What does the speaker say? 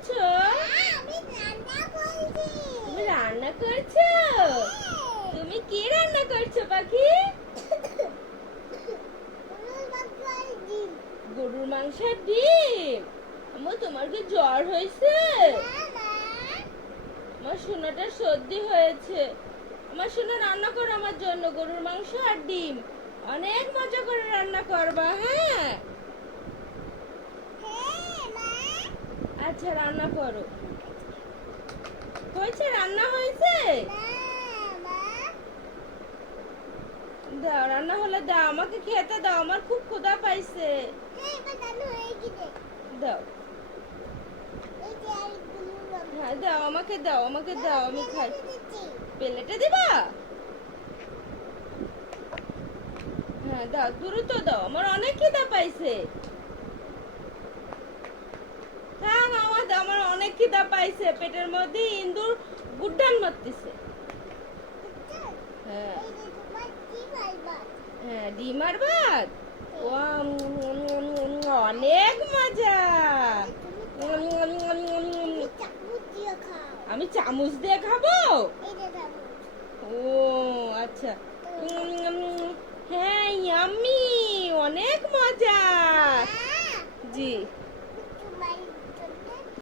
করছো? তুমি রান্না করছো? তুমি কি রান্না করছো পাখি? গরুর মাংস আর ডিম। আম্মু, তোমার কি জ্বর হয়েছে? আমার সোনাটা সর্দি হয়েছে। আমার সোনা, রান্না করো আমার জন্য গরুর মাংস আর ডিম। অনেক মজা করে রান্না করবা, হ্যাঁ? আচ্ছা, রান্না করো। হয়েছে? রান্না হয়েছে? দাও, রান্না হলে দাও, আমাকে খেতে দাও, আমার খুব ক্ষুধা পাইছে। দাও। হ্যাঁ, দাও, আমাকে দাও, আমাকে দাও, আমি খাই। প্লেটে দিবা? হ্যাঁ, দাও, দ্রুত দাও, আমার অনেক খিদা পাইছে। হ্যাঁ, আমার অনেক খিদা পাইছে, পেটের মধ্যে ইন্দুর গুড্ডান মারতেছে। হ্যাঁ হ্যাঁ, ডিম আর ভাত। অনেক মজা। আমি চামচ দিয়ে খাবো? ও আচ্ছা। হ্যাঁ, ইয়াম্মি, অনেক মজা। জি।